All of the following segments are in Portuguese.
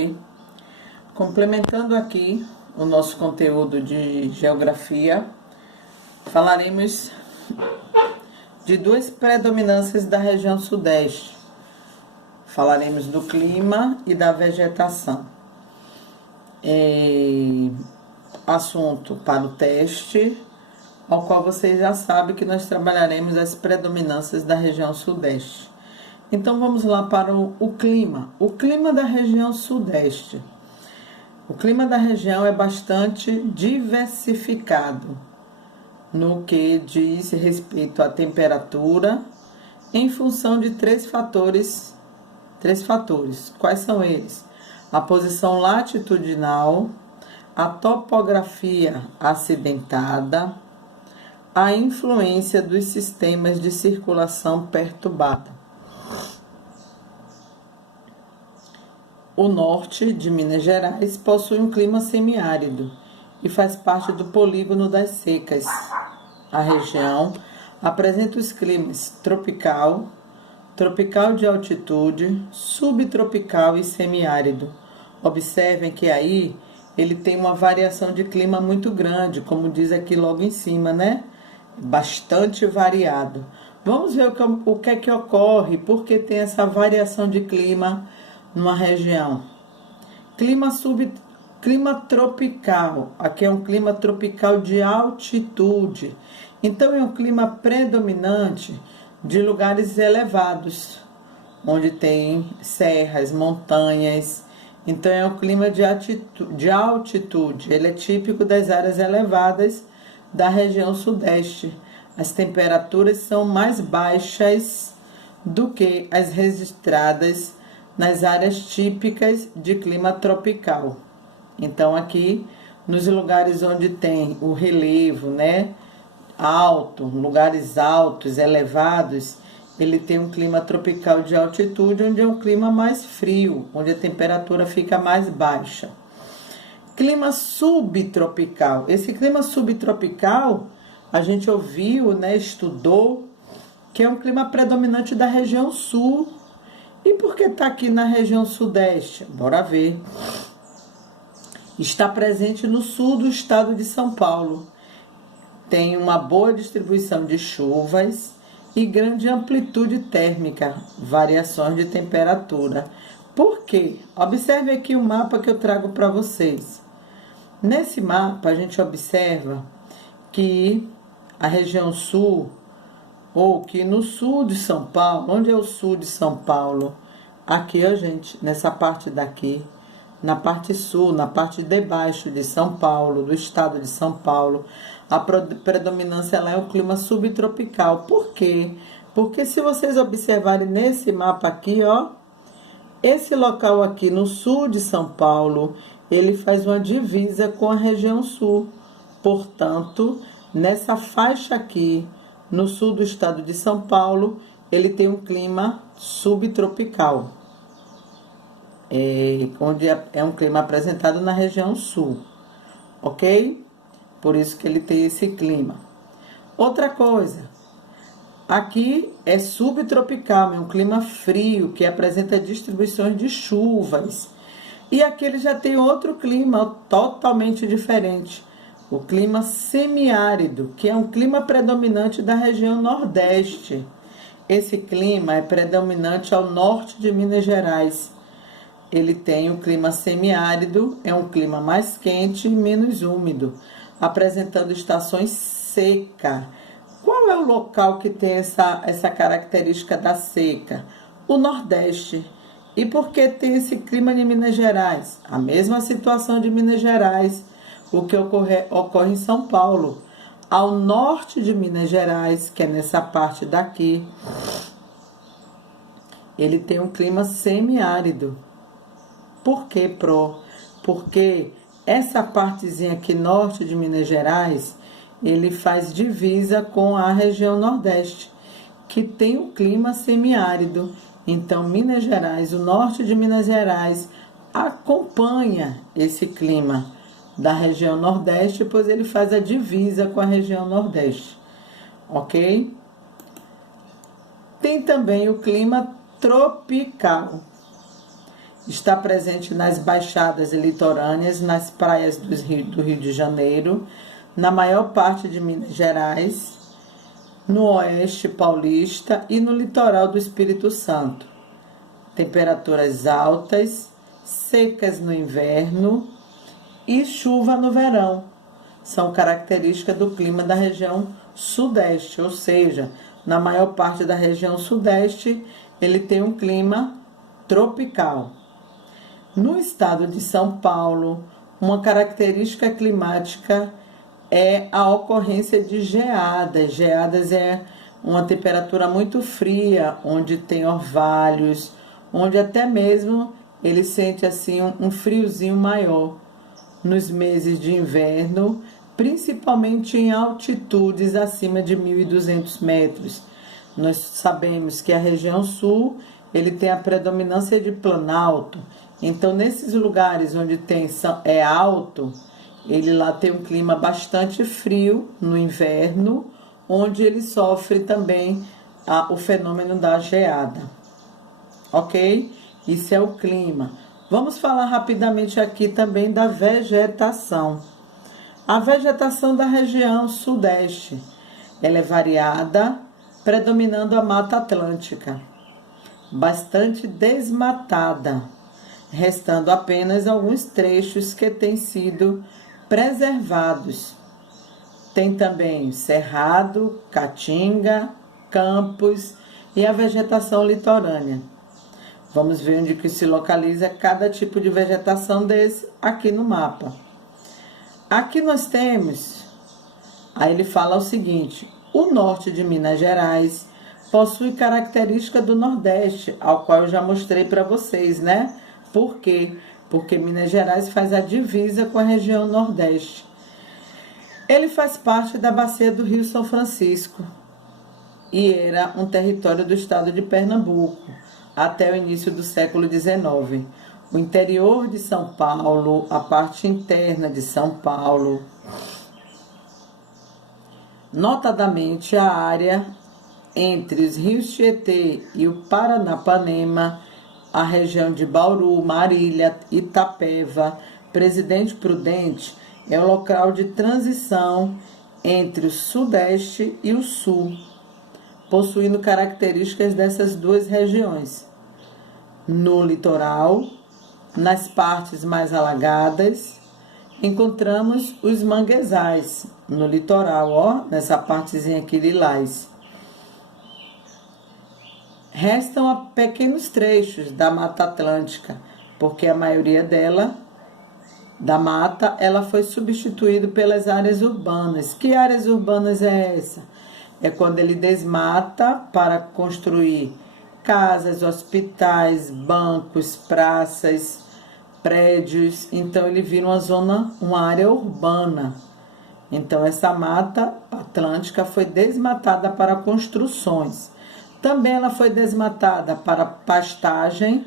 Oi. Complementando aqui o nosso conteúdo de geografia, falaremos de duas predominâncias da região sudeste. Falaremos do clima e da vegetação. Assunto para o teste, ao qual vocês já sabem que nós trabalharemos as predominâncias da região sudeste. Então vamos lá para o clima. O clima da região sudeste. O clima da região é bastante diversificado no que diz respeito à temperatura, em função de três fatores. Quais são eles? A posição latitudinal, a topografia acidentada, a influência dos sistemas de circulação perturbada. O norte de Minas Gerais possui um clima semiárido e faz parte do polígono das secas. A região apresenta os climas tropical, tropical de altitude, subtropical e semiárido. Observem que aí ele tem uma variação de clima muito grande, como diz aqui logo em cima, né? Bastante variado. Vamos ver o que é que ocorre, porque tem essa variação de clima numa região. Clima tropical. Aqui é um clima tropical de altitude. Então é um clima predominante de lugares elevados, onde tem serras, montanhas. Então é um clima de altitude. Ele é típico das áreas elevadas da região sudeste. As temperaturas são mais baixas do que as registradas nas áreas típicas de clima tropical. Então aqui nos lugares onde tem o relevo, né, alto, lugares altos, elevados, ele tem um clima tropical de altitude, onde é um clima mais frio, onde a temperatura fica mais baixa. Clima subtropical. Esse clima subtropical, a gente ouviu, né, estudou, que é um clima predominante da região sul. E por que está aqui na região sudeste? Bora ver. Está presente no sul do estado de São Paulo. Tem uma boa distribuição de chuvas e grande amplitude térmica, variações de temperatura. Por quê? Observe aqui o mapa que eu trago para vocês. Nesse mapa, a gente observa que a região sul, ou que no sul de São Paulo, onde é o sul de São Paulo? Aqui, ó, gente, nessa parte daqui, na parte sul, na parte de baixo de São Paulo, do estado de São Paulo, a predominância lá é o clima subtropical. Por quê? Porque se vocês observarem nesse mapa aqui, ó, esse local aqui no sul de São Paulo, ele faz uma divisa com a região sul. Portanto, nessa faixa aqui, no sul do estado de São Paulo, ele tem um clima subtropical, onde é um clima apresentado na região sul, ok? Por isso que ele tem esse clima. Outra coisa, aqui é subtropical, é um clima frio, que apresenta distribuições de chuvas. E aqui ele já tem outro clima totalmente diferente. O clima semiárido, que é um clima predominante da região nordeste. Esse clima é predominante ao norte de Minas Gerais. Ele tem o clima semiárido, é um clima mais quente e menos úmido, apresentando estações secas. Qual é o local que tem essa característica da seca? O Nordeste. E por que tem esse clima de Minas Gerais? A mesma situação de Minas Gerais. O que ocorre em São Paulo, ao norte de Minas Gerais, que é nessa parte daqui, ele tem um clima semiárido. Por quê, Pro? Porque essa partezinha aqui, norte de Minas Gerais, ele faz divisa com a região nordeste, que tem um clima semiárido. Então, Minas Gerais, o norte de Minas Gerais, acompanha esse clima da região nordeste, pois ele faz a divisa com a região nordeste, ok? Tem também o clima tropical, Está presente nas baixadas litorâneas, nas praias do Rio de Janeiro, na maior parte de Minas Gerais, no oeste paulista e no litoral do Espírito Santo. Temperaturas altas, secas no inverno e chuva no verão são características do clima da região sudeste, ou seja, na maior parte da região sudeste ele tem um clima tropical. No estado de São Paulo, uma característica climática é a ocorrência de geadas. Geadas é uma temperatura muito fria, onde tem orvalhos, onde até mesmo ele sente assim um friozinho maior. Nos meses de inverno, principalmente em altitudes acima de 1.200 metros. Nós sabemos que a região sul ele tem a predominância de planalto. Então, nesses lugares onde é alto, ele lá tem um clima bastante frio no inverno, onde ele sofre também o fenômeno da geada. Ok? Isso é o clima. Vamos falar rapidamente aqui também da vegetação. A vegetação da região sudeste, ela é variada, predominando a Mata Atlântica, bastante desmatada, restando apenas alguns trechos que têm sido preservados. Tem também cerrado, caatinga, campos e a vegetação litorânea. Vamos ver onde que se localiza cada tipo de vegetação desse aqui no mapa. Aqui nós temos, aí ele fala o seguinte: o norte de Minas Gerais possui característica do Nordeste, ao qual eu já mostrei para vocês, né? Por quê? Porque Minas Gerais faz a divisa com a região Nordeste. Ele faz parte da bacia do Rio São Francisco e era um território do estado de Pernambuco até o início do século XIX. O interior de São Paulo, a parte interna de São Paulo, notadamente a área entre os rios Tietê e o Paranapanema, a região de Bauru, Marília, Itapeva, Presidente Prudente, é o local de transição entre o Sudeste e o Sul, possuindo características dessas duas regiões. No litoral, nas partes mais alagadas, encontramos os manguezais, no litoral, ó, nessa partezinha aqui lilás. Restam pequenos trechos da Mata Atlântica, porque a maioria da mata, ela foi substituída pelas áreas urbanas. Que áreas urbanas é essa? É quando ele desmata para construir casas, hospitais, bancos, praças, prédios. Então ele vira uma área urbana. Então essa Mata Atlântica foi desmatada para construções. Também ela foi desmatada para pastagem,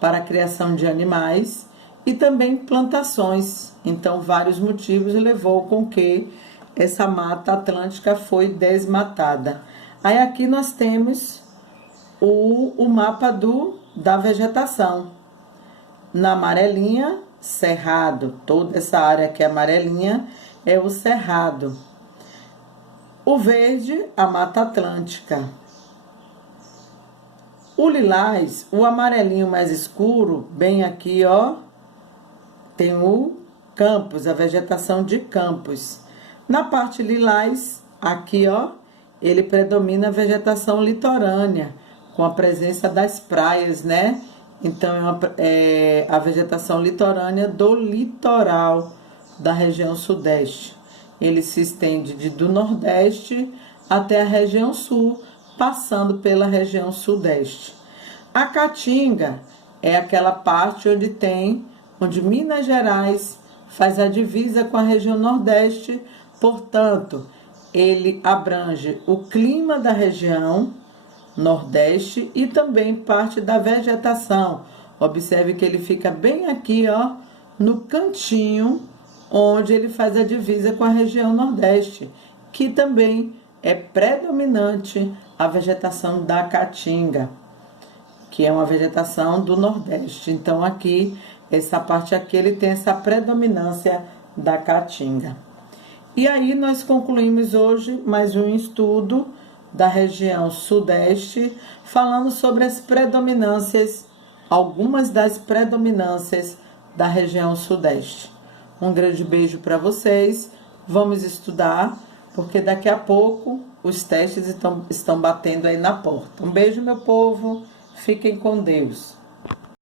para a criação de animais e também plantações. Então, vários motivos levou com que essa Mata Atlântica foi desmatada. Aí aqui nós temos o mapa da vegetação. Na amarelinha, cerrado. Toda essa área aqui amarelinha é o cerrado. O verde, a Mata Atlântica. O lilás, o amarelinho mais escuro, bem aqui, ó, tem o campos, a vegetação de campos. Na parte lilás, aqui, ó, ele predomina a vegetação litorânea, com a presença das praias, né? Então, é a vegetação litorânea do litoral da região sudeste. Ele se estende do nordeste até a região sul, passando pela região sudeste. A Caatinga é aquela parte onde Minas Gerais faz a divisa com a região nordeste, portanto, ele abrange o clima da região nordeste e também parte da vegetação. Observe que ele fica bem aqui, ó, no cantinho, onde ele faz a divisa com a região nordeste, que também é predominante a vegetação da Caatinga. que é uma vegetação do Nordeste. Então aqui, essa parte aqui, ele tem essa predominância da caatinga. E aí nós concluímos hoje mais um estudo da região Sudeste, falando sobre as predominâncias, algumas das predominâncias da região Sudeste. Um grande beijo para vocês. Vamos estudar, porque daqui a pouco os testes estão batendo aí na porta. Um beijo, meu povo. Fiquem com Deus.